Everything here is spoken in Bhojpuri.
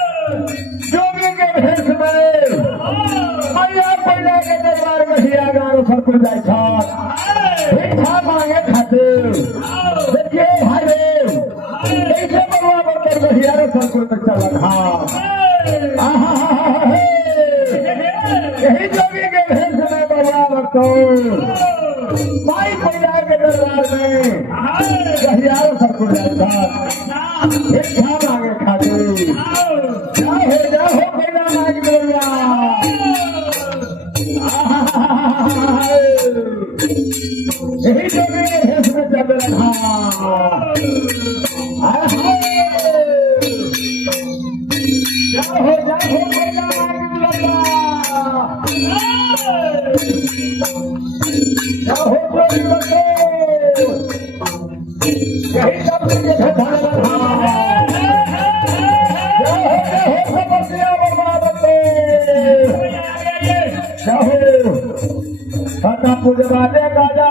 जोगी के भेष में मैया पैदा के दरबार में ही आगार सरको जाए भिक्षा मांगे खातिर देखिए भाई कैसे बलवा बनकर गहियारे सरको तक चला यही जोगी के भेष में बलवा बनतो माई पैदा के दरबार में गहियारे सरको जाए भिक्षा मांगे खातिर जाओ पैदा मांग बोलिया यही जोगी के भेष में चल रहा जाओ पैदा मांग बोलिया जाओ जोगी बच्चे यही सब के धन रहा पूजवा दे गाजा